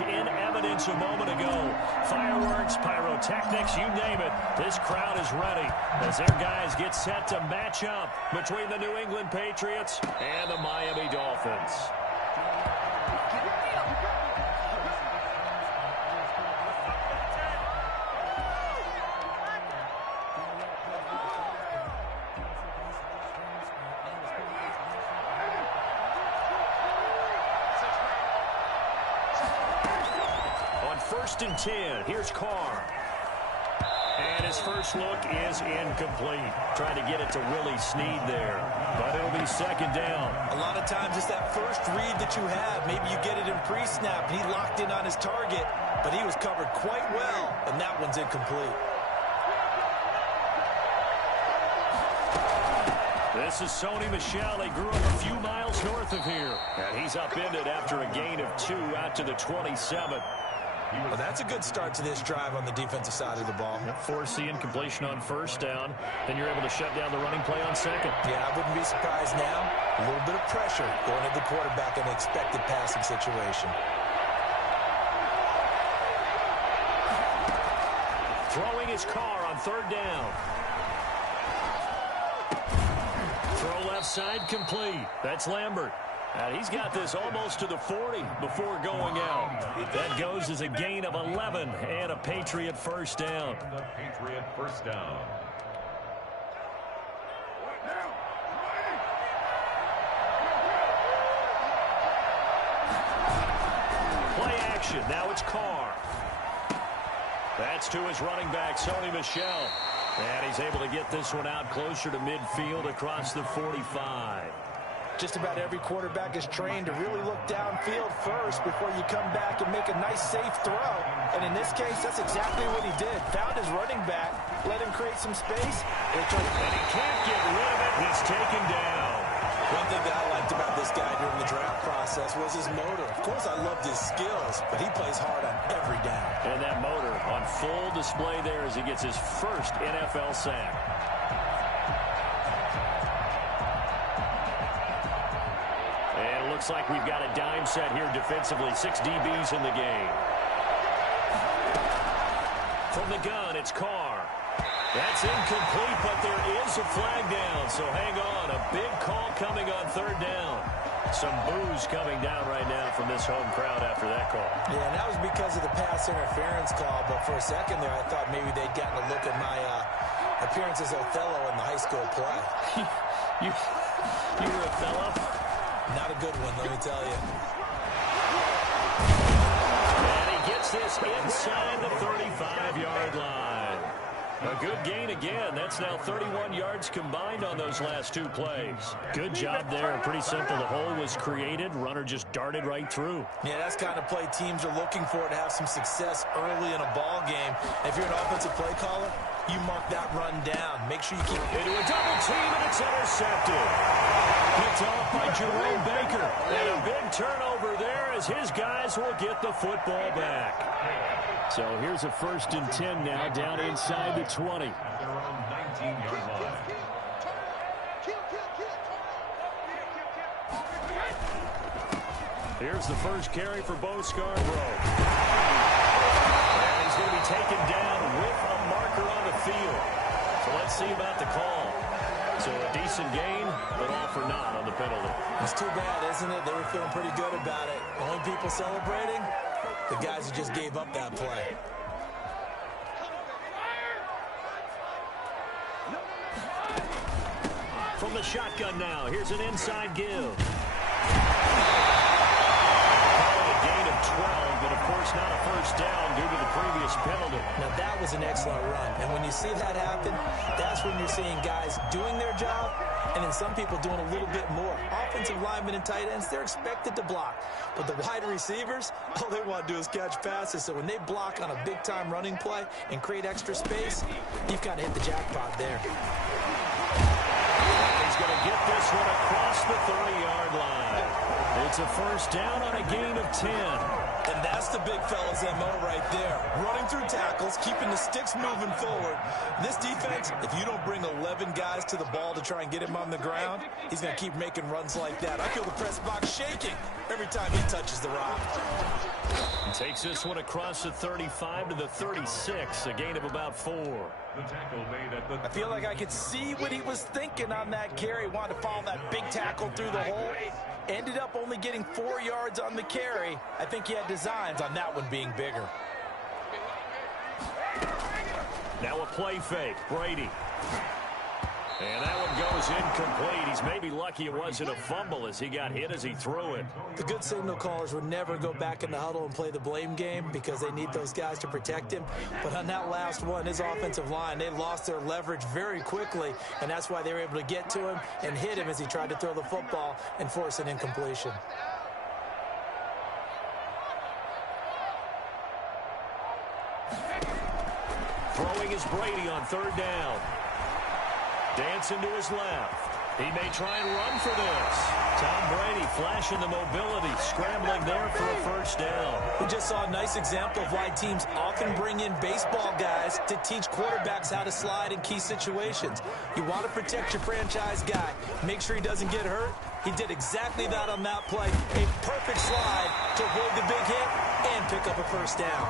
was in evidence a moment ago. Fireworks, pyrotechnics, you name it. This crowd is ready as their guys get set to match up between the New England Patriots and the Miami Dolphins. First and 10. Here's Carr. And his first look is incomplete. Trying to get it to Willie Snead there. But it'll be second down. A lot of times it's that first read that you have. Maybe you get it in pre-snap. He locked in on his target, but he was covered quite well, and that one's incomplete. This is Sony Michel. He grew up a few miles north of here. And he's upended after a gain of 2 out to the 27. Well, that's a good start to this drive on the defensive side of the ball. Force the incompletion on first down. Then you're able to shut down the running play on second. Yeah, I wouldn't be surprised now. A little bit of pressure going at the quarterback in an expected passing situation. Throwing his car on third down. Throw left side complete. That's Lambert. And he's got this almost to the 40 before going out. That goes as a gain of 11 and a Patriot first down. Patriot first down. Play action. Now it's Carr. That's to his running back, Sony Michel. And he's able to get this one out closer to midfield across the 45. Just about every quarterback is trained to really look downfield first before you come back and make a nice, safe throw. And in this case, that's exactly what he did. Found his running back, let him create some space. And he can't get rid of it. He's taken down. One thing that I liked about this guy during the draft process was his motor. Of course, I loved his skills, but he plays hard on every down. And that motor on full display there as he gets his first NFL sack. Looks like we've got a dime set here defensively. 6 DBs in the game. From the gun, it's Carr. That's incomplete, but there is a flag down, so hang on. A big call coming on third down. Some boos coming down right now from this home crowd after that call. Yeah, and that was because of the pass interference call, but for a second there, I thought maybe they'd gotten a look at my appearance as Othello in the high school play. you were Othello? Not a good one, let me tell you. And he gets this inside the 35-yard line. A good gain again. That's now 31 yards combined on those last 2 plays. Good job there. Pretty simple. The hole was created. Runner just darted right through. Yeah, that's the kind of play teams are looking for to have some success early in a ball game. If you're an offensive play caller, you mark that run down. Make sure you keep into a double team, and it's intercepted. Picked off by Jerome Baker. And a big turnover there as his guys will get the football back. So here's a first and 10 now down inside the 20. Their own 19-yard line. Here's the first carry for Bo Scarborough. And he's going to be taken down with a marker on the field. So let's see about the call. So a decent gain, but all for naught on the penalty. It's too bad, isn't it? They were feeling pretty good about it. Only people celebrating, the guys who just gave up that play. From the shotgun now, here's an inside give. Gain of 12, but of course not a first down due to the previous penalty. Now that was an excellent run, and when you see that happen, that's when you're seeing guys doing their job, and then some people doing a little bit more. Offensive linemen and tight ends, they're expected to block, but the wide receivers, all they want to do is catch passes. So when they block on a big-time running play and create extra space, you've kind of hit the jackpot there. He's going to get this one across the 30-yard line. It's a first down on a gain of 10. And that's the big fella's MO right there. Running through tackles, keeping the sticks moving forward. This defense, if you don't bring 11 guys to the ball to try and get him on the ground, he's going to keep making runs like that. I feel the press box shaking every time he touches the rock. Takes this one across the 35 to the 36, a gain of about 4. The tackle made at the I feel like I could see what he was thinking on that carry. Wanted to follow that big tackle through the hole. Ended up only getting 4 yards on the carry. I think he had designs on that one being bigger. Now a play fake. Brady. And that one goes incomplete. He's maybe lucky it wasn't a fumble as he got hit as he threw it. The good signal callers would never go back in the huddle and play the blame game because they need those guys to protect him. But on that last one, his offensive line, they lost their leverage very quickly, and that's why they were able to get to him and hit him as he tried to throw the football and force an incompletion. Throwing is Brady on third down. Dancing to his left. He may try and run for this. Tom Brady flashing the mobility, scrambling there for a first down. We just saw a nice example of why teams often bring in baseball guys to teach quarterbacks how to slide in key situations. You want to protect your franchise guy. Make sure he doesn't get hurt. He did exactly that on that play. A perfect slide to avoid the big hit and pick up a first down.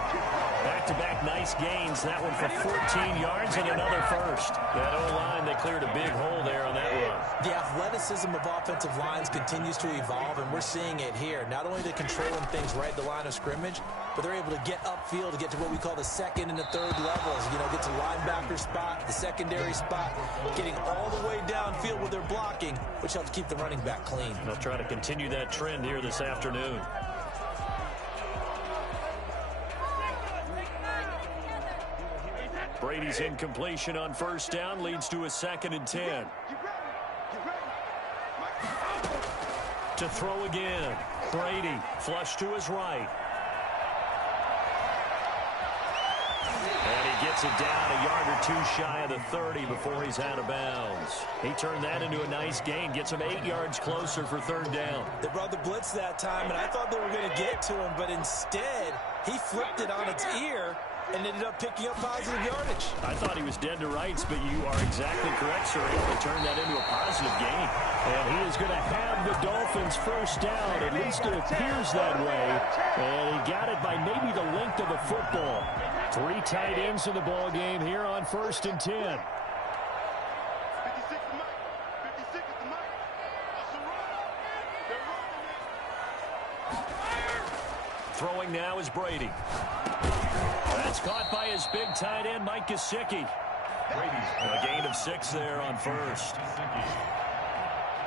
Back-to-back nice gains. That one for 14 yards and another first. That O-line, they cleared a big hole there on that run. The athleticism of offensive lines continues to evolve, and we're seeing it here. Not only are they controlling things right at the line of scrimmage, but they're able to get upfield to get to what we call the second and the third levels. You know, get to linebacker spot, the secondary spot, getting all the way downfield with their blocking, which helps keep the running back clean. They'll try to continue that trend here this afternoon. Brady's incompletion on first down leads to a 2nd and 10. To throw again. Brady flush to his right. And he gets it down a yard or two shy of the 30 before he's out of bounds. He turned that into a nice gain. Gets him 8 yards closer for third down. They brought the blitz that time, and I thought they were going to get to him, but instead he flipped it on its ear and ended up picking up positive yardage. I thought he was dead to rights, but you are exactly correct, sir. Able to turn that into a positive gain. And he is going to have the Dolphins first down. At least it appears that way. And he got it by maybe the length of the football. 3 tight ends in the ball game here on 1st and 10. Throwing now is Brady. That's caught by his big tight end, Mike Gesicki. A gain of 6 there on first.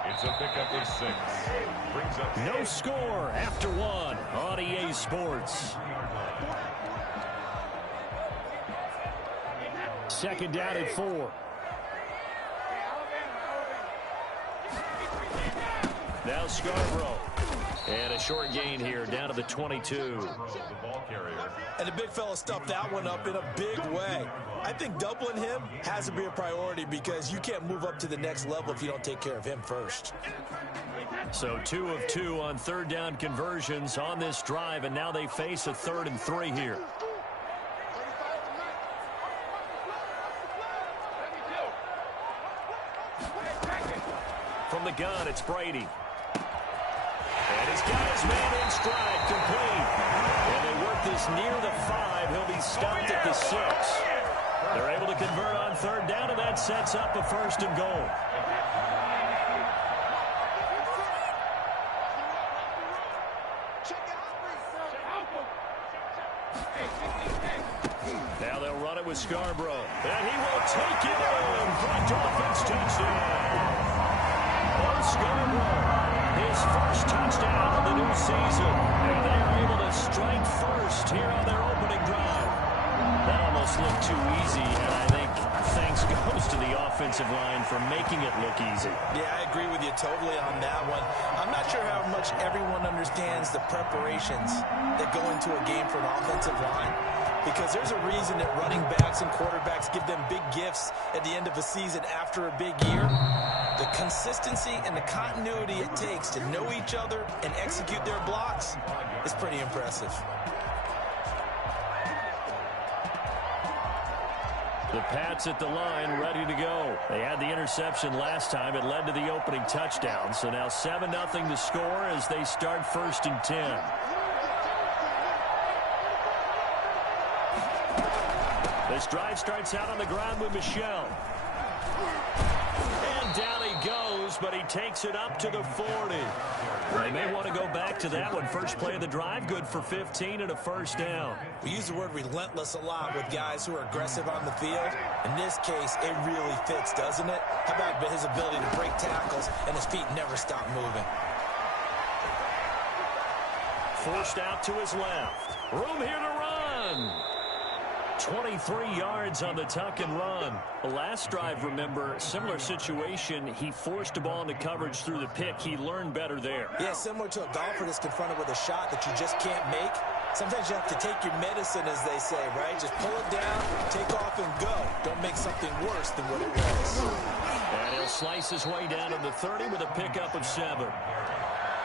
It's a pickup of 6. Brings up no score after 1 on EA Sports. 2nd down at 4. Now Scarborough. And a short gain here down to the 22. And the big fella stuffed that one up in a big way. I think doubling him has to be a priority because you can't move up to the next level if you don't take care of him first. So 2 of 2 on third down conversions on this drive, and now they face a 3rd and 3 here. From the gun, it's Brady. And he's got his man in stride, complete. And they work this near the 5. He'll be stopped at the 6. They're able to convert on third down, and that sets up a 1st and goal. Now they'll run it with Scarborough. And he will take it in for a Dolphins touchdown. Scarborough, his first touchdown of the new season. And they are able to strike first here on their opening drive. That almost looked too easy, and I think thanks goes to the offensive line for making it look easy. Yeah, I agree with you totally on that one. I'm not sure how much everyone understands the preparations that go into a game for an offensive line, because there's a reason that running backs and quarterbacks give them big gifts at the end of a season after a big year. The consistency and the continuity it takes to know each other and execute their blocks is pretty impressive. The Pats at the line, ready to go. They had the interception last time. It led to the opening touchdown. So now 7-0 to score as they start 1st and 10. This drive starts out on the ground with Michel. And down he goes, but he takes it up to the 40. They may want to go back to that one. First play of the drive, good for 15 and a first down. We use the word relentless a lot with guys who are aggressive on the field. In this case, it really fits, doesn't it? How about his ability to break tackles and his feet never stop moving? Forced out to his left. Room here to run. 23 yards on the tuck and run. The last drive, remember, similar situation. He forced the ball into coverage through the pick. He learned better there. Yeah, similar to a golfer that's confronted with a shot that you just can't make. Sometimes you have to take your medicine, as they say, right? Just pull it down, take off, and go. Don't make something worse than what it was. And he'll slice his way down to the 30 with a pickup of 7.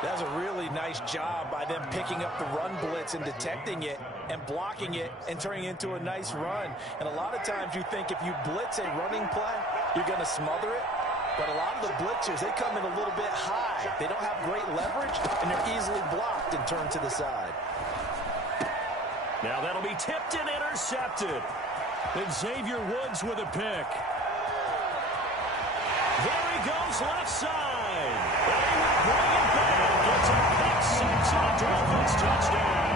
That was a really nice job by them picking up the run blitz and detecting it and blocking it and turning it into a nice run. And a lot of times you think if you blitz a running play, you're going to smother it. But a lot of the blitzers, they come in a little bit high. They don't have great leverage, and they're easily blocked and turned to the side. Now that'll be tipped and intercepted. And Xavier Woods with a pick. There he goes, left side. And he will bring it back. Gets a pick six and a Dolphins touchdown.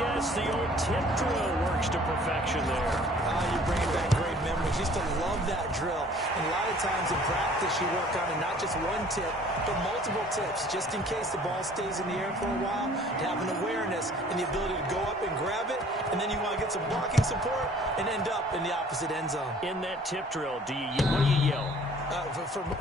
Yes, the old tip drill works to perfection there. You're bringing back great memories. Used to love that drill. And a lot of times in practice you work on it, not just one tip, but multiple tips, just in case the ball stays in the air for a while, to have an awareness and the ability to go up and grab it, and then you want to get some blocking support and end up in the opposite end zone. In that tip drill, what do you yell?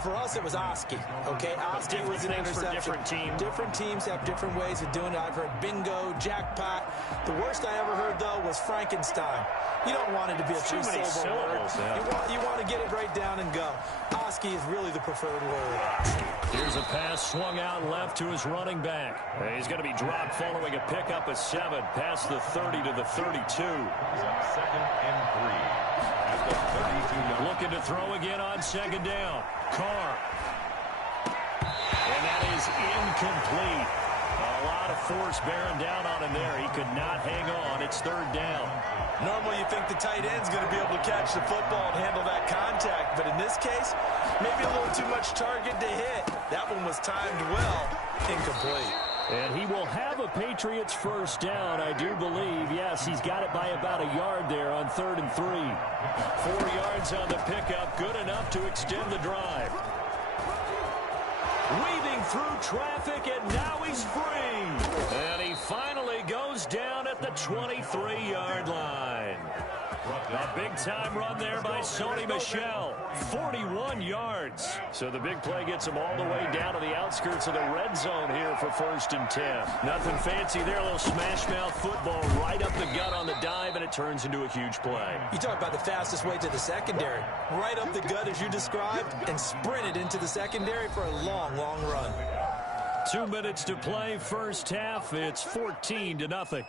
For us, it was Oski, okay? Oski was an interception. Different teams. Different teams have different ways of doing it. I've heard bingo, jackpot. The worst I ever heard, though, was Frankenstein. You don't want it to be a three-syllable word. Yeah. You want to get it right down and go. Oski is really the preferred word. Here's a pass swung out left to his running back. He's going to be dropped following a pickup of 7 past the 30 to the 32. 2nd and 3. At the 32. Looking to throw again on 2nd down. Carr. And that is incomplete. A lot of force bearing down on him there. He could not hang on. It's 3rd down. Normally you think the tight end's going to be able to catch the football and handle that contact, but in this case, maybe a little too much target to hit. That one was timed well. Incomplete. And he will have a Patriots first down, I do believe. Yes, he's got it by about a yard there on 3rd and 3. 4 yards on the pickup, good enough to extend the drive. Weaving through traffic, and now he's free. And he finally goes down at the 23-yard line. A big-time run there by Sony Michel. 41 yards. So the big play gets him all the way down to the outskirts of the red zone here for 1st and 10. Nothing fancy there. A little smash-mouth football right up the gut on the dive, and it turns into a huge play. You talk about the fastest way to the secondary. Right up the gut, as you described, and sprinted into the secondary for a long, long run. 2 minutes to play, first half. It's 14-0.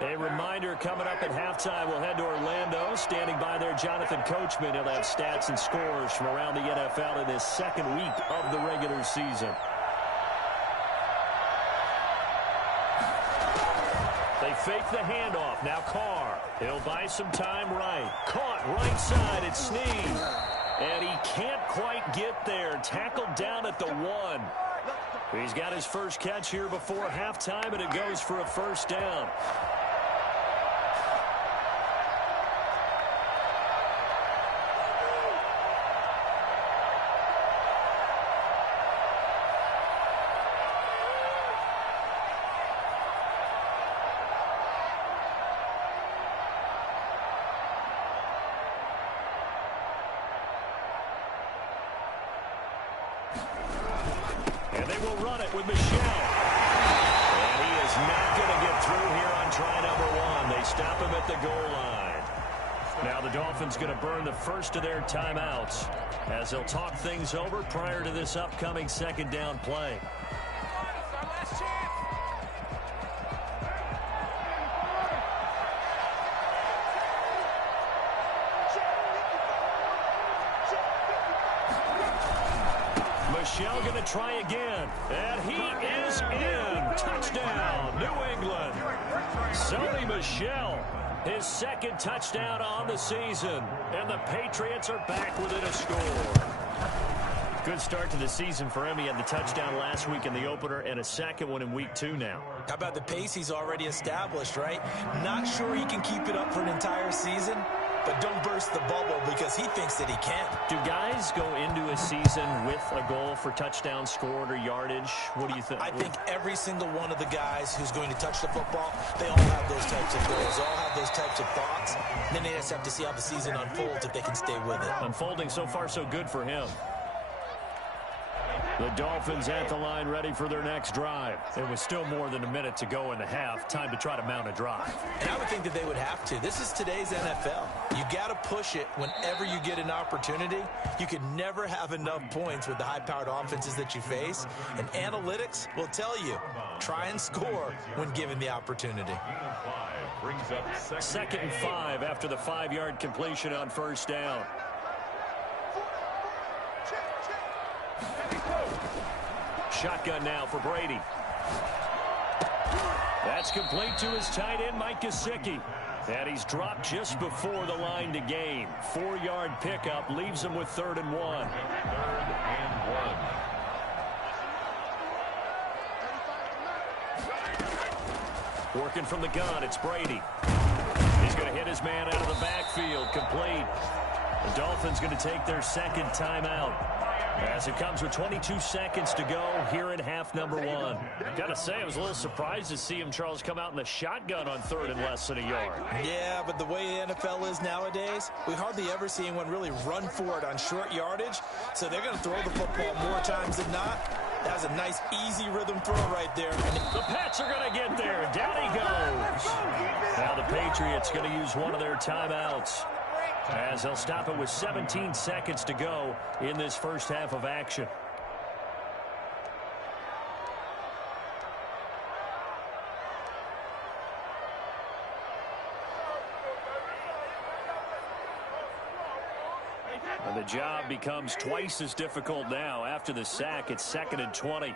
A reminder, coming up at halftime, we'll head to Orlando. Standing by there, Jonathan Coachman. He'll have stats and scores from around the NFL in this 2nd week of the regular season. They fake the handoff. Now Carr. He'll buy some time right. Caught right side. It's Sneed. And he can't quite get there. Tackled down at the 1. He's got his first catch here before halftime, and it goes for a first down. And they will run it with Michel. And he is not going to get through here on try number 1. They stop him at the goal line. Now the Dolphins going to burn the first of their timeouts as they'll talk things over prior to this upcoming 2nd down play. Michel going to try again. And he is in. Touchdown, New England. Sony Michel, his second touchdown on the season. And the Patriots are back within a score. Good start to the season for him. He had the touchdown last week in the opener and a second one in week 2 now. How about the pace he's already established, right? Not sure he can keep it up for an entire season, but don't burst the bubble because he thinks that he can. Do guys go into a season with a goal for touchdown scored or yardage? What do you think? I think every single one of the guys who's going to touch the football, they all have those types of goals, all have those types of thoughts. And then they just have to see how the season unfolds if they can stay with it. Unfolding so far so good for him. The Dolphins at the line ready for their next drive. It was still more than a minute to go in the half. Time to try to mount a drive. And I would think that they would have to. This is today's NFL. You got to push it whenever you get an opportunity. You could never have enough points with the high-powered offenses that you face. And analytics will tell you, try and score when given the opportunity. Second and 5 after the 5-yard completion on first down. Shotgun now for Brady. That's complete to his tight end, Mike Gesicki. And he's dropped just before the line to gain. 4-yard pickup leaves him with 3rd and 1. Working from the gun, it's Brady. He's going to hit his man out of the backfield, complete. The Dolphins going to take their second timeout, as it comes with 22 seconds to go here in half number 1. Gotta say, I was a little surprised to see him, Charles, come out in the shotgun on 3rd and less than a yard. Yeah, but the way the NFL is nowadays, we hardly ever see anyone really run for it on short yardage. So they're going to throw the football more times than not. That was a nice, easy rhythm throw right there. The Pats are going to get there. Down he goes. Now the Patriots going to use one of their timeouts, as they'll stop it with 17 seconds to go in this first half of action. And the job becomes twice as difficult now. After the sack, it's 2nd and 20.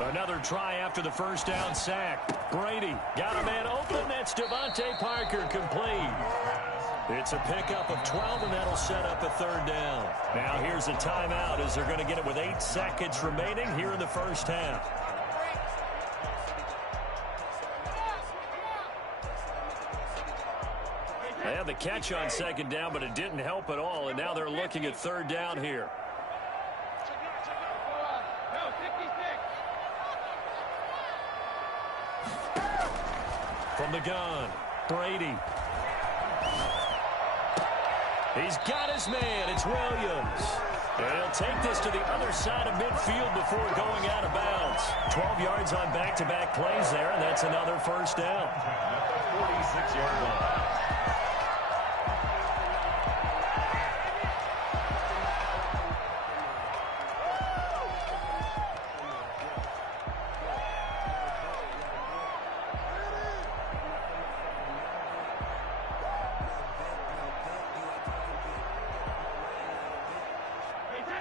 Another try after the first down sack. Brady got a man open. That's Devontae Parker, complete. It's a pickup of 12, and that'll set up a 3rd down. Now here's a timeout, as they're going to get it with 8 seconds remaining here in the first half. They had the catch on 2nd down, but it didn't help at all, and now they're looking at 3rd down here. From the gun, Brady. He's got his man. It's Williams. And he'll take this to the other side of midfield before going out of bounds. 12 yards on back-to-back plays there, and that's another first down. 46-yard line.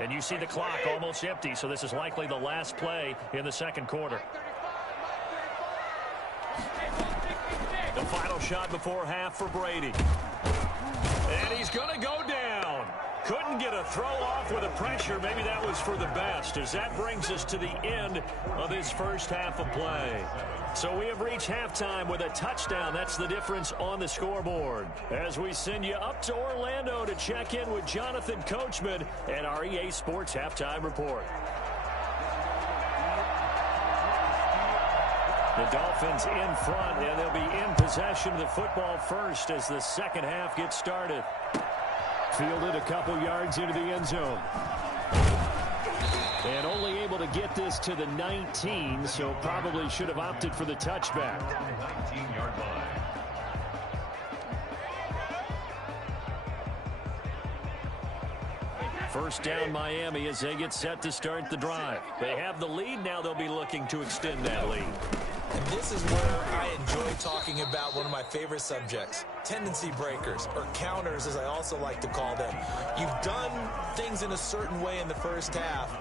And you see the clock almost empty, so this is likely the last play in the second quarter. The final shot before half for Brady. And he's going to go down. Couldn't get a throw off with the pressure. Maybe that was for the best, as that brings us to the end of this first half of play. So we have reached halftime with a touchdown. That's the difference on the scoreboard. As we send you up to Orlando to check in with Jonathan Coachman and our EA Sports Halftime Report. The Dolphins in front, and they'll be in possession of the football first as the second half gets started. Fielded a couple yards into the end zone. And only able to get this to the 19, so probably should have opted for the touchback. 19-yard line. First down Miami as they get set to start the drive. They have the lead. Now they'll be looking to extend that lead. And this is where I enjoy talking about one of my favorite subjects, tendency breakers, or counters as I also like to call them. You've done things in a certain way in the first half,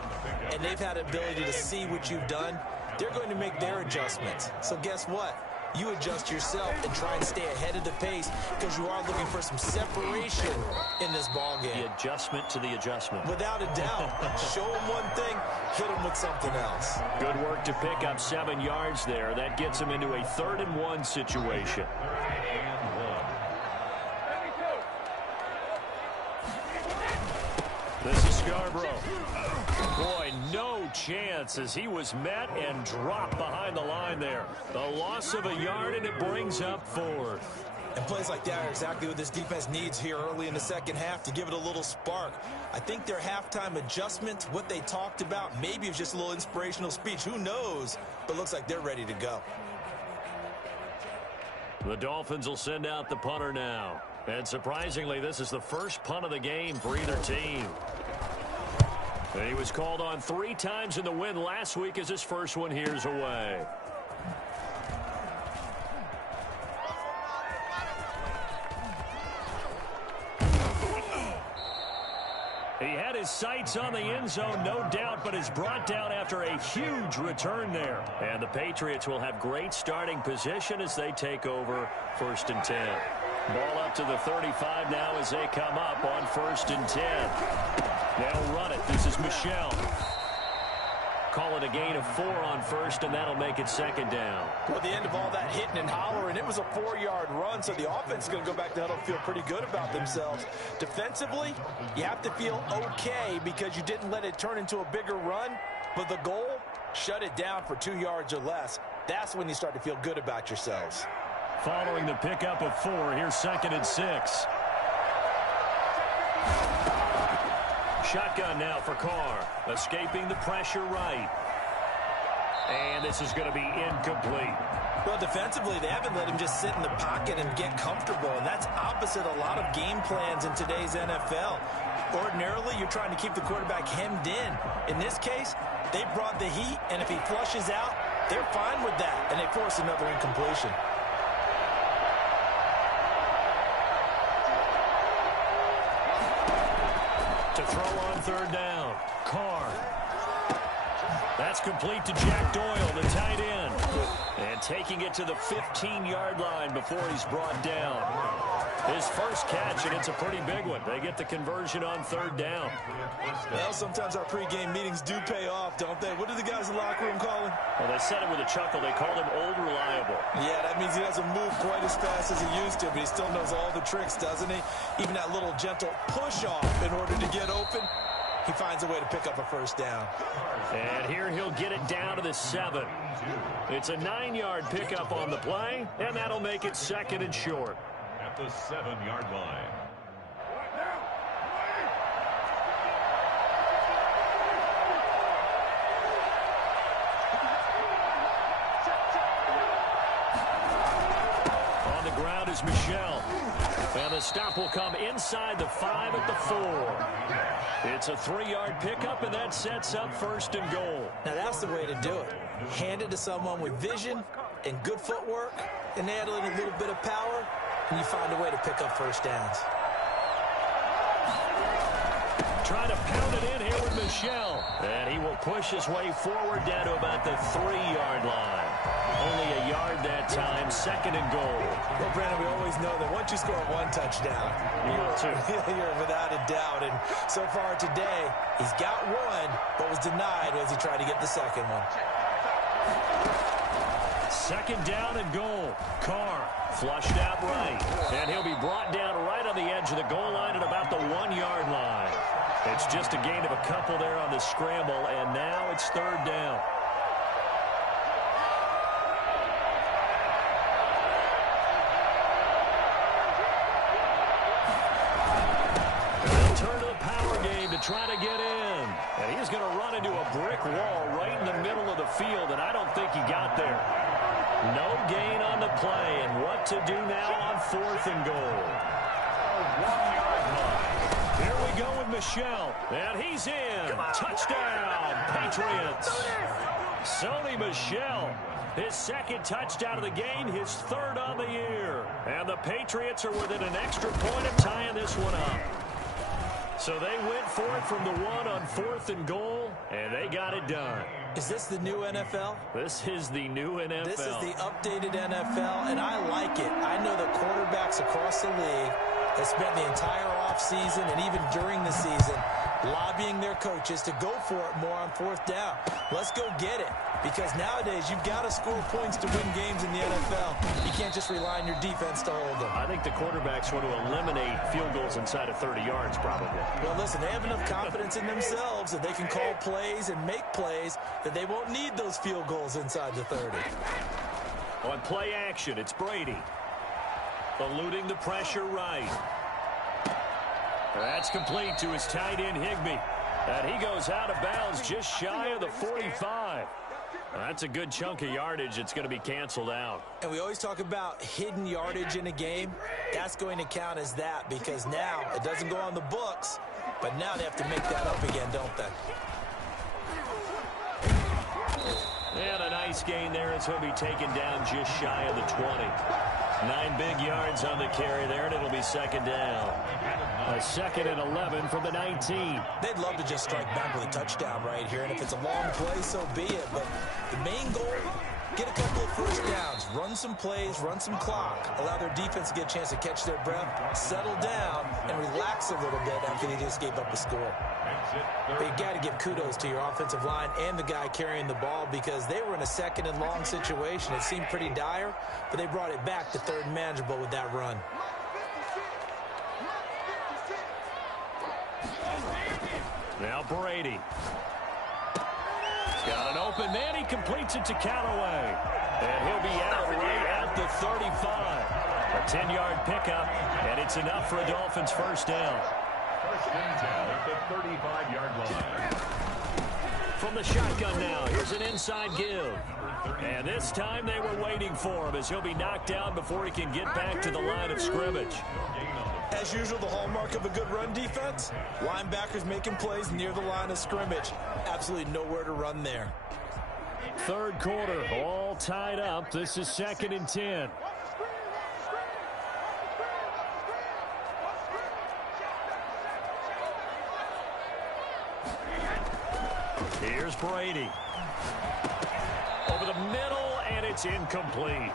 and they've had the ability to see what you've done. They're going to make their adjustments. So guess what? You adjust yourself and try and stay ahead of the pace because you are looking for some separation in this ball game. The adjustment to the adjustment. Without a doubt. Show them one thing, hit them with something else. Good work to pick up 7 yards there. That gets them into a 3rd-and-1 situation. This is Scarborough. Boy, no chance as he was met and dropped behind the line there. The loss of a yard, and it brings up 4th. And plays like that are exactly what this defense needs here early in the second half to give it a little spark. I think their halftime adjustment, what they talked about, maybe it was just a little inspirational speech. Who knows? But looks like they're ready to go. The Dolphins will send out the punter now. And surprisingly, this is the first punt of the game for either team. He was called on 3 times in the win last week as his first one here's away. He had his sights on the end zone, no doubt, but is brought down after a huge return there. And the Patriots will have great starting position as they take over 1st and 10. Ball up to the 35 now as they come up on 1st and 10. They'll run it. This is Michelle. Call it a gain of 4 on 1st, and that'll make it 2nd down. Well, the end of all that hitting and hollering, it was a 4-yard run, so the offense is going to go back to huddle and feel pretty good about themselves. Defensively, you have to feel okay because you didn't let it turn into a bigger run, but the goal, shut it down for 2 yards or less. That's when you start to feel good about yourselves. Following the pickup of 4, here's 2nd and 6. Shotgun now for Carr, escaping the pressure right. And this is going to be incomplete. Well, defensively, they haven't let him just sit in the pocket and get comfortable, and that's opposite a lot of game plans in today's NFL. Ordinarily, you're trying to keep the quarterback hemmed in. In this case, they brought the heat, and if he flushes out, they're fine with that, and they force another incompletion. To throw on 3rd down, Carr. That's complete to Jack Doyle, the tight end. And taking it to the 15-yard line before he's brought down. His first catch, and it's a pretty big one. They get the conversion on 3rd down. Well, sometimes our pregame meetings do pay off, don't they? What do the guys in the locker room call him? Well, they said it with a chuckle. They called him Old Reliable. Yeah, that means he doesn't move quite as fast as he used to, but he still knows all the tricks, doesn't he? Even that little gentle push-off in order to get open, he finds a way to pick up a 1st down. And here he'll get it down to the 7. It's a 9-yard pickup on the play, and that'll make it 2nd and short. At the 7-yard line. On the ground is Michelle. And the stop will come inside the 5 at the 4. It's a 3-yard pickup, and that sets up 1st and goal. Now, that's the way to do it. Hand it to someone with vision and good footwork, and add in a little bit of power, and you find a way to pick up 1st downs. Trying to pound it in here with Michelle. And he will push his way forward down to about the 3-yard line. Only a yard that time, 2nd and goal. Well, Brandon, we always know that once you score 1 touchdown, you're without a doubt. And so far today, he's got 1, but was denied as he tried to get the 2nd one. 2nd down and goal. Carr flushed out right. And he'll be brought down right on the edge of the goal line at about the 1-yard line. It's just a gain of a couple there on the scramble, and now it's 3rd down. They'll turn to the power game to try to get in. And he's going to run into a brick wall right in the middle of the field, and I don't think he got there. No gain on the play, and what to do now on 4th and goal. 1-yard line. Here we go with Michel. And he's in. Touchdown, Patriots. Sony Michel, his second touchdown of the game, his third on the year. And the Patriots are within an extra point of tying this one up. So they went for it from the 1 on 4th and goal, and they got it done. Is this the new NFL? This is the new NFL. This is the updated NFL, and I like it. I know that quarterbacks across the league have spent the entire offseason and even during the season lobbying their coaches to go for it more on 4th down. Let's go get it, because nowadays you've got to score points to win games in the NFL. You can't just rely on your defense to hold them. I think the quarterbacks want to eliminate field goals inside of 30 yards probably. Well, listen, they have enough confidence in themselves that they can call plays and make plays that they won't need those field goals inside the 30. On play action, it's Brady. Eluding the pressure right. That's complete to his tight end, Higbee. And he goes out of bounds just shy of the 45. That's a good chunk of yardage. It's going to be canceled out. And we always talk about hidden yardage in a game. That's going to count as that, because now it doesn't go on the books, but now they have to make that up again, don't they? And a nice gain there. It's going to be taken down just shy of the 20. 9 big yards on the carry there, and it'll be second down. A 2nd and 11 from the 19. They'd love to just strike back with a touchdown right here, and if it's a long play, so be it. But the main goal, get a couple of first downs, run some plays, run some clock, allow their defense to get a chance to catch their breath, settle down, and relax a little bit after they just gave up a score. But you got to give kudos to your offensive line and the guy carrying the ball, because they were in a 2nd and long situation. It seemed pretty dire, but they brought it back to 3rd and manageable with that run. Now Brady. He's got an open man. He completes it to Callaway. And he'll be out right at the 35. A 10-yard pickup, and it's enough for a Dolphins first down. First and 10 at the 35-yard line. From the shotgun now, here's an inside give. And this time they were waiting for him, as he'll be knocked down before he can get back to the line of scrimmage. As usual, the hallmark of a good run defense, linebackers making plays near the line of scrimmage. Absolutely nowhere to run there. 3rd quarter, all tied up. This is 2nd and 10. Here's Brady. Over the middle, and it's incomplete.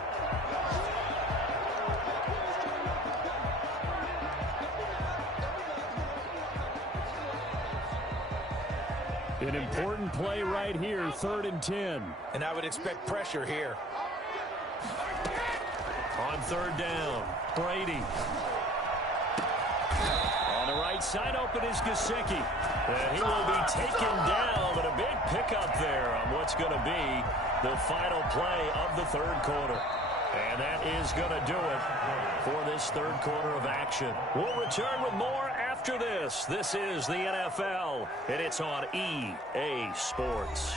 An important play right here, 3rd and 10. And I would expect pressure here. On 3rd down, Brady. On the right side, open is Gesicki. And he will be taken down, but a big pickup there on what's going to be the final play of the 3rd quarter. And that is going to do it for this 3rd quarter of action. We'll return with more after this. This is the NFL, and it's on EA Sports.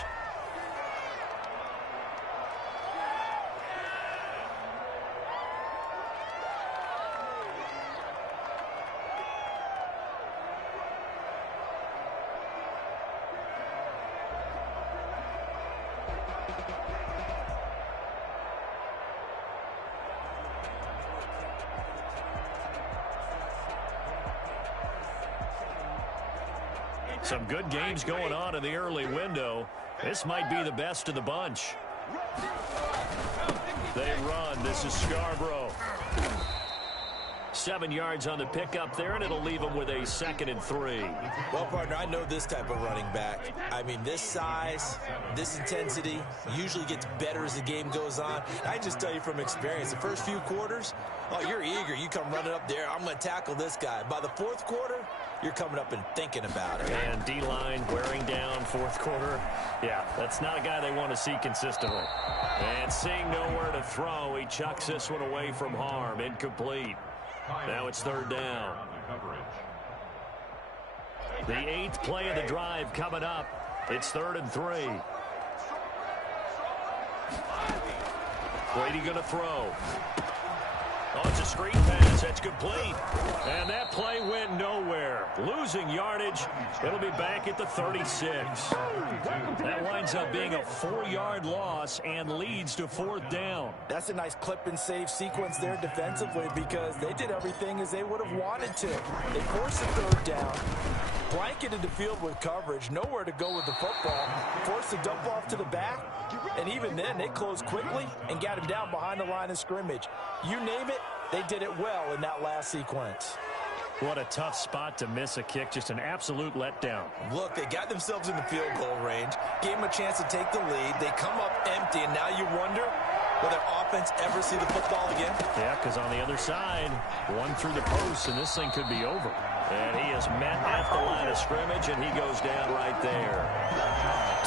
Some good games going on in the early window. This might be the best of the bunch. They run. This is Scarborough. 7 yards on the pickup there, and it'll leave them with a 2nd and 3. Well, partner, I know this type of running back. I mean, this size, this intensity usually gets better as the game goes on. I just tell you from experience, the first few quarters, oh, you're eager. You come running up there. I'm going to tackle this guy. By the 4th quarter, you're coming up and thinking about it. And D-line wearing down 4th quarter. Yeah, that's not a guy they want to see consistently. And seeing nowhere to throw, he chucks this one away from harm. Incomplete. Now it's 3rd down. The 8th play of the drive coming up. It's 3rd and 3. Brady going to throw. Oh, it's a screen pass. That's complete. And that play went nowhere. Losing yardage. It'll be back at the 36. That winds up being a 4-yard loss and leads to 4th down. That's a nice clip and save sequence there defensively because they did everything as they would have wanted to. They forced the 3rd down, blanketed the field with coverage, nowhere to go with the football, forced the dump off to the back, and even then they closed quickly and got him down behind the line of scrimmage. You name it, they did it well in that last sequence. What a tough spot to miss a kick. Just an absolute letdown. Look, they got themselves in the field goal range, gave them a chance to take the lead. They come up empty, and now you wonder, will their offense ever see the football again? Yeah, because on the other side, one through the post, and this thing could be over. And he is met at the line of scrimmage, and he goes down right there.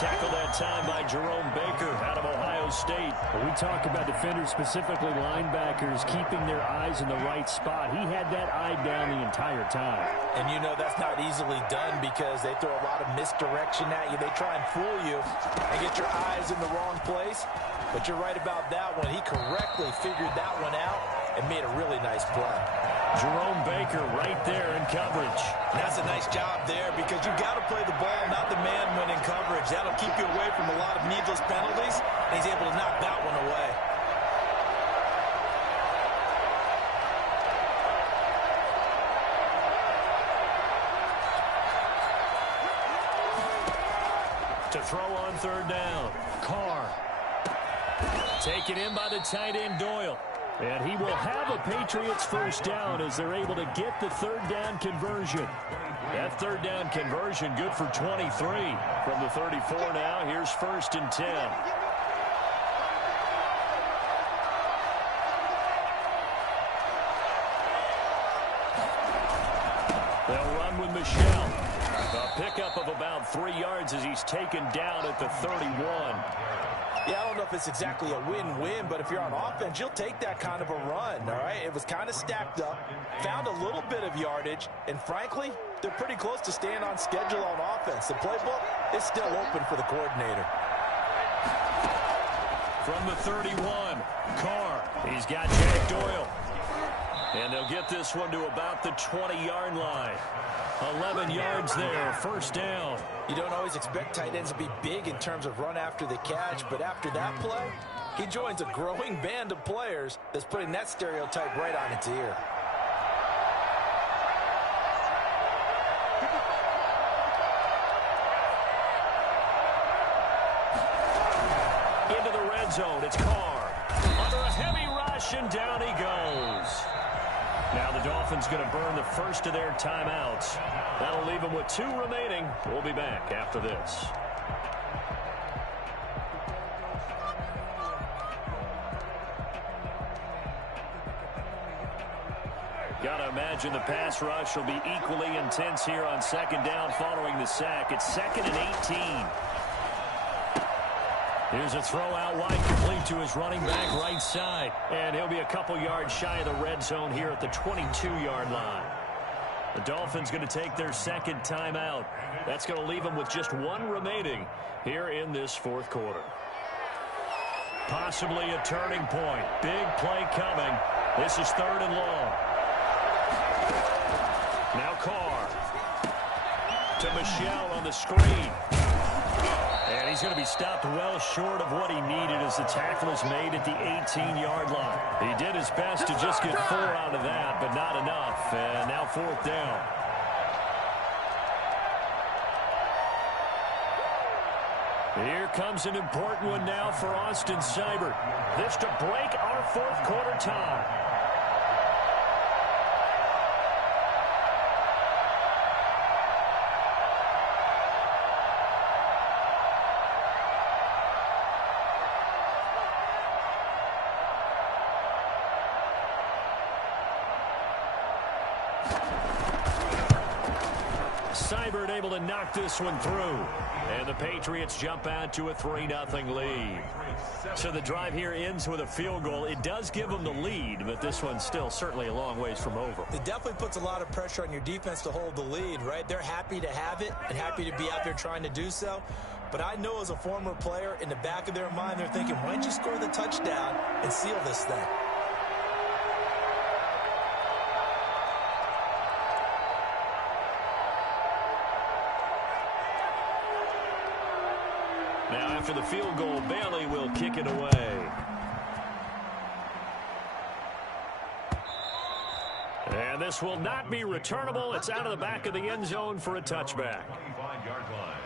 Tackled that time by Jerome Baker out of Ohio State. We talk about defenders, specifically linebackers, keeping their eyes in the right spot. He had that eye down the entire time. And you know that's not easily done because they throw a lot of misdirection at you. They try and fool you and get your eyes in the wrong place. But you're right about that one. He correctly figured that one out and made a really nice play. Jerome Baker right there in coverage. And that's a nice job there because you got to play the ball, not the man when in coverage. That'll keep you away from a lot of needless penalties, and he's able to knock that one away. To throw on 3rd down, Carr. Taken in by the tight end, Doyle. And he will have a Patriots 1st down as they're able to get the 3rd down conversion. That 3rd down conversion good for 23. From the 34 now, here's 1st and 10. They'll run with Michelle. A pickup of about 3 yards as he's taken down at the 31. Yeah, I don't know if it's exactly a win-win, but if you're on offense, you'll take that kind of a run, all right? It was kind of stacked up, found a little bit of yardage, and frankly, they're pretty close to staying on schedule on offense. The playbook is still open for the coordinator. From the 31, Carr. He's got Jack Doyle. And they'll get this one to about the 20-yard line. 11 yards there, 1st down. You don't always expect tight ends to be big in terms of run after the catch, but after that play, he joins a growing band of players that's putting that stereotype right on its ear. Into the red zone, it's Carr. Under a heavy rush, and down he goes. Now the Dolphins going to burn the first of their timeouts. That'll leave them with 2 remaining. We'll be back after this. Gotta imagine the pass rush will be equally intense here on 2nd down following the sack. It's 2nd and 18. Here's a throw out wide, complete to his running back right side. And he'll be a couple yards shy of the red zone here at the 22-yard line. The Dolphins going to take their 2nd timeout. That's going to leave them with just 1 remaining here in this 4th quarter. Possibly a turning point. Big play coming. This is 3rd and long. Now Carr to Michelle on the screen. And he's going to be stopped well short of what he needed as the tackle is made at the 18-yard line. He did his best to just get 4 out of that, but not enough. And now 4th down. Here comes an important one now for Austin Seibert. This to break our 4th quarter tie. Seibert able to knock this one through. And the Patriots jump out to a 3-0 lead. So the drive here ends with a field goal. It does give them the lead, but this one's still certainly a long ways from over. It definitely puts a lot of pressure on your defense to hold the lead, right? They're happy to have it and happy to be out there trying to do so. But I know as a former player, in the back of their mind, they're thinking, why don't you score the touchdown and seal this thing? Now after the field goal, Bailey will kick it away. And this will not be returnable. It's out of the back of the end zone for a touchback. 25-yard line.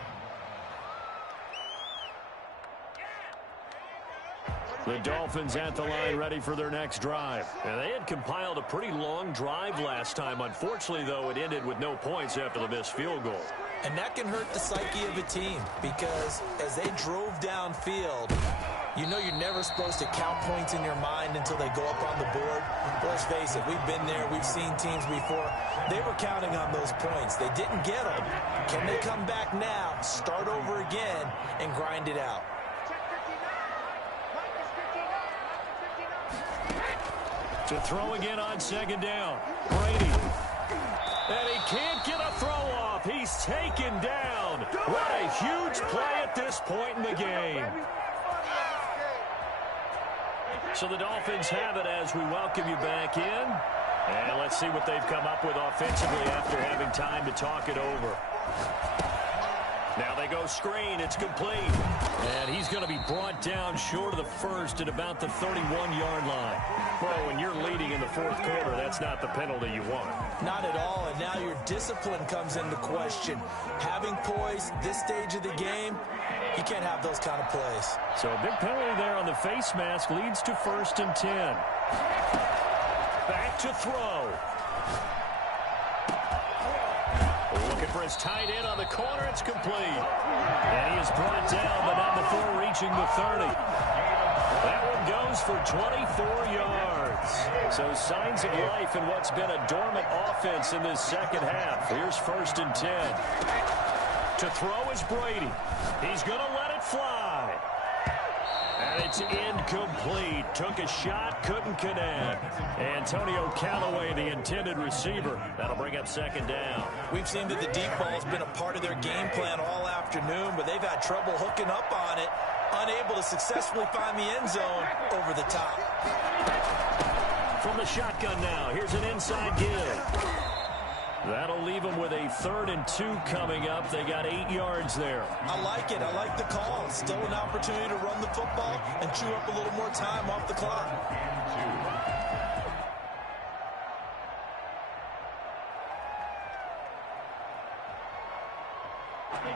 The Dolphins at the line ready for their next drive. And they had compiled a pretty long drive last time. Unfortunately, though, it ended with no points after the missed field goal. And that can hurt the psyche of a team because as they drove downfield, you know you're never supposed to count points in your mind until they go up on the board. But let's face it, we've been there. We've seen teams before. They were counting on those points. They didn't get them. Can they come back now, start over again, and grind it out? To throw again on second down. Brady. And he can't get a throw off. He's taken down. What a huge play at this point in the game. So the Dolphins have it as we welcome you back in. And let's see what they've come up with offensively after having time to talk it over. Now they go screen. It's complete. And he's going to be brought down short of the first at about the 31-yard line. Bro, when you're leading in the fourth quarter, that's not the penalty you want. Not at all, and now your discipline comes into question. Having poise this stage of the game, you can't have those kind of plays. So a big penalty there on the face mask leads to 1st and 10. Back to throw. Looking for his tight end on the corner. It's complete. And he is brought down, but not before reaching the 30. That one goes for 24 yards. So signs of life in what's been a dormant offense in this second half. Here's 1st and 10. To throw is Brady. He's going to let it fly. And it's incomplete. Took a shot, couldn't connect. Antonio Callaway, the intended receiver. That'll bring up 2nd down. We've seen that the deep ball's been a part of their game plan all afternoon, but they've had trouble hooking up on it, unable to successfully find the end zone over the top. From the shotgun now, here's an inside give. That'll leave them with a 3rd and 2 coming up. They got 8 yards there. I like it. I like the call. Still an opportunity to run the football and chew up a little more time off the clock.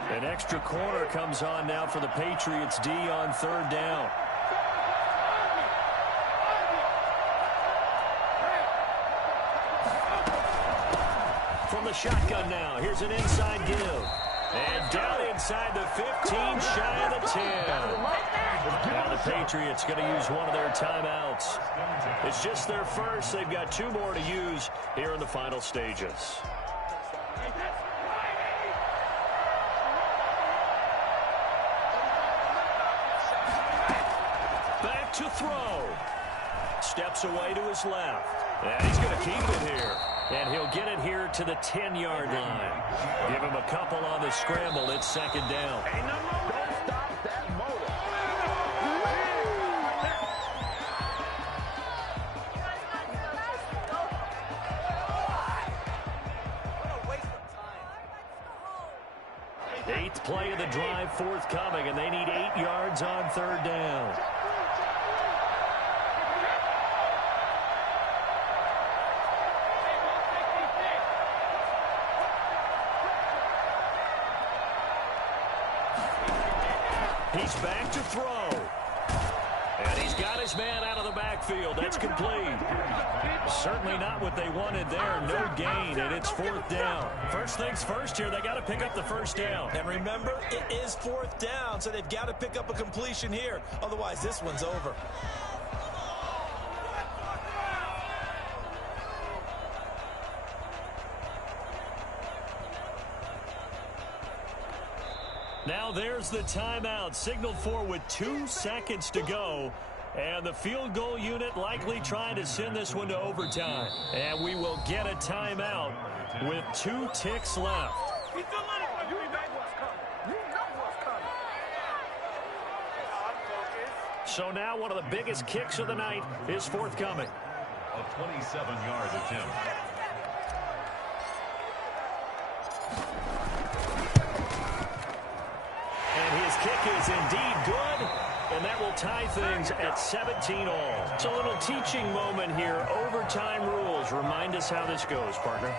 An extra corner comes on now for the Patriots D on 3rd down. From the shotgun now, here's an inside give. And down inside the 15, shy of the 10. Now the Patriots going to use one of their timeouts. It's just their first. They've got 2 more to use here in the final stages. Back to throw. Steps away to his left. And he's going to keep it here. And he'll get it here to the 10-yard line. Give him a couple on the scramble. It's 2nd down. Don't stop that motor. Eighth play of the drive forthcoming, and they need 8 yards on 3rd down. He's back to throw. And he's got his man out of the backfield. That's complete. Certainly not what they wanted there. No gain, and it's 4th down. First things first here, they got to pick up the 1st down. And remember, it is 4th down, so they've got to pick up a completion here. Otherwise, this one's over. Now there's the timeout, signaled for with 2 seconds to go. And the field goal unit likely trying to send this one to overtime. And we will get a timeout with 2 ticks left. So now one of the biggest kicks of the night is forthcoming. A 27-yard attempt. And he His kick is indeed good, and that will tie things at 17-all. It's a little teaching moment here. Overtime rules. Remind us how this goes, partner.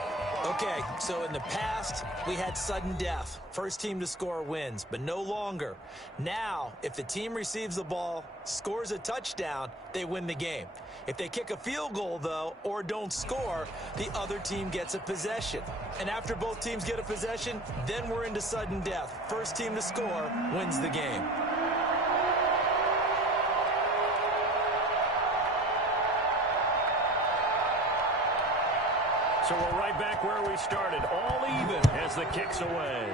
Okay, so in the past, we had sudden death. First team to score wins, but no longer. Now, if the team receives the ball, scores a touchdown, they win the game. If they kick a field goal, though, or don't score, the other team gets a possession. And after both teams get a possession, then we're into sudden death. First team to score wins the game. So we're right back where we started, all even as the kick's away.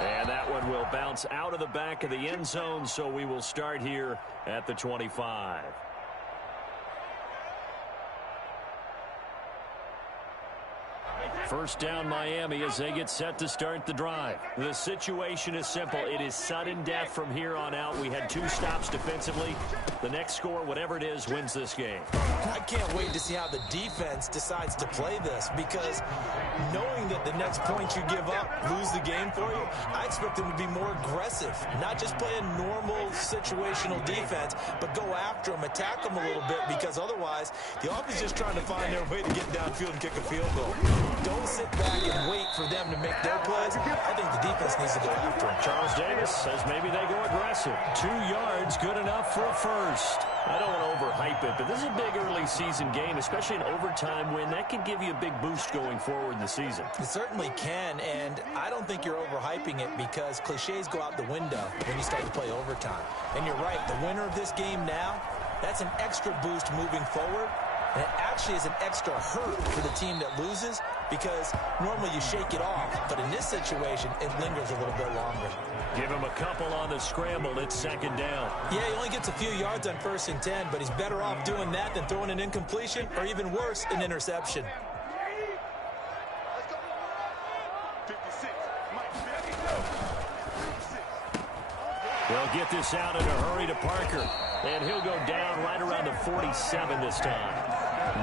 And that one will bounce out of the back of the end zone, so we will start here at the 25. First down, Miami, as they get set to start the drive. The situation is simple. It is sudden death from here on out. We had 2 stops defensively. The next score, whatever it is, wins this game. I can't wait to see how the defense decides to play this, because knowing that the next point you give up lose the game for you, I expect them to be more aggressive. Not just play a normal situational defense, but go after them, attack them a little bit, because otherwise the offense is just trying to find their way to get downfield and kick a field goal. Don't sit back and wait for them to make their plays. I think the defense needs to go after them. Charles Davis says maybe they go aggressive. 2 yards, good enough for a first. I don't want to overhype it, but this is a big early season game, especially an overtime win. That can give you a big boost going forward in the season. It certainly can, and I don't think you're overhyping it, because cliches go out the window when you start to play overtime. And you're right, the winner of this game now, that's an extra boost moving forward. And it actually is an extra hurt for the team that loses, because normally you shake it off, but in this situation, it lingers a little bit longer. Give him a couple on the scramble. It's second down. Yeah, he only gets a few yards on 1st and 10, but he's better off doing that than throwing an incompletion, or even worse, an interception. They'll get this out in a hurry to Parker, and he'll go down right around the 47 this time.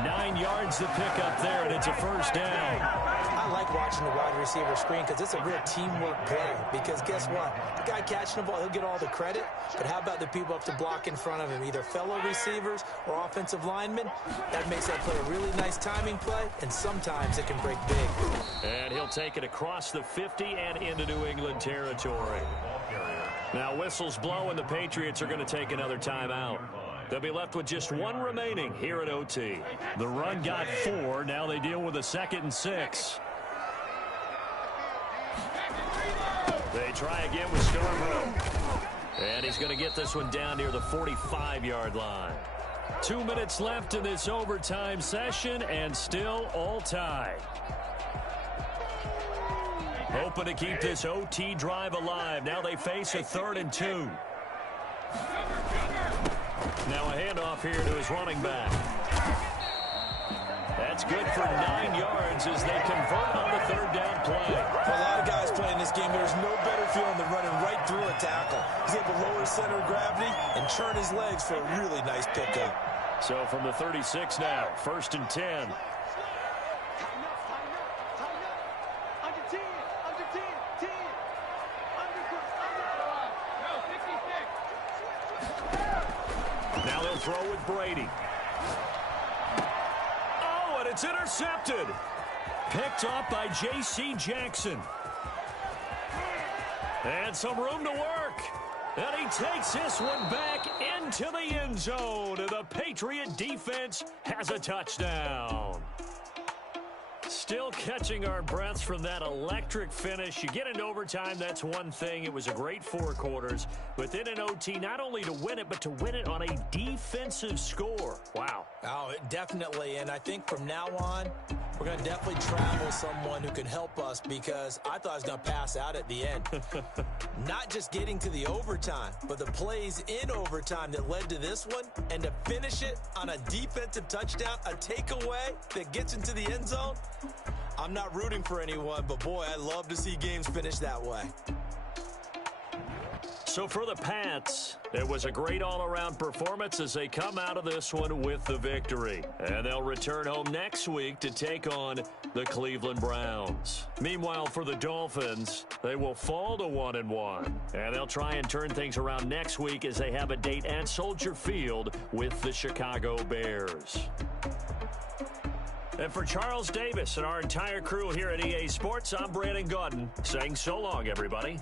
9 yards to pick up there, and it's a first down. I like watching the wide receiver screen, because it's a real teamwork play. Because guess what? The guy catching the ball, he'll get all the credit. But how about the people up to block in front of him, either fellow receivers or offensive linemen? That makes that play a really nice timing play, and sometimes it can break big. And he'll take it across the 50 and into New England territory. Now whistles blow, and the Patriots are going to take another timeout. They'll be left with just 1 remaining here at OT. The run got 4. Now they deal with a 2nd and 6. They try again with Storm. And he's going to get this one down near the 45-yard line. 2 minutes left in this overtime session, and still all tied. Hoping to keep this OT drive alive. Now they face a 3rd and 2. Now a handoff here to his running back. That's good for 9 yards as they convert on the 3rd down play. For a lot of guys playing this game, there's no better feeling than running right through a tackle. He's able to lower his center of gravity and churn his legs for a really nice pickup. So from the 36 now, 1st and 10. Now they'll throw with Brady. Oh, and it's intercepted. Picked off by J.C. Jackson. And some room to work. And he takes this one back into the end zone. And the Patriot defense has a touchdown. Still catching our breaths from that electric finish. You get into overtime, that's one thing. It was a great 4 quarters. But then in OT, not only to win it, but to win it on a defensive score. Wow. Oh, definitely. And I think from now on, we're going to definitely travel someone who can help us, because I thought I was going to pass out at the end. Not just getting to the overtime, but the plays in overtime that led to this one, and to finish it on a defensive touchdown, a takeaway that gets into the end zone. I'm not rooting for anyone, but boy, I love to see games finish that way. So for the Pats, it was a great all-around performance as they come out of this one with the victory. And they'll return home next week to take on the Cleveland Browns. Meanwhile, for the Dolphins, they will fall to 1-1. And they'll try and turn things around next week as they have a date at Soldier Field with the Chicago Bears. And for Charles Davis and our entire crew here at EA Sports, I'm Brandon Gaudin saying so long, everybody.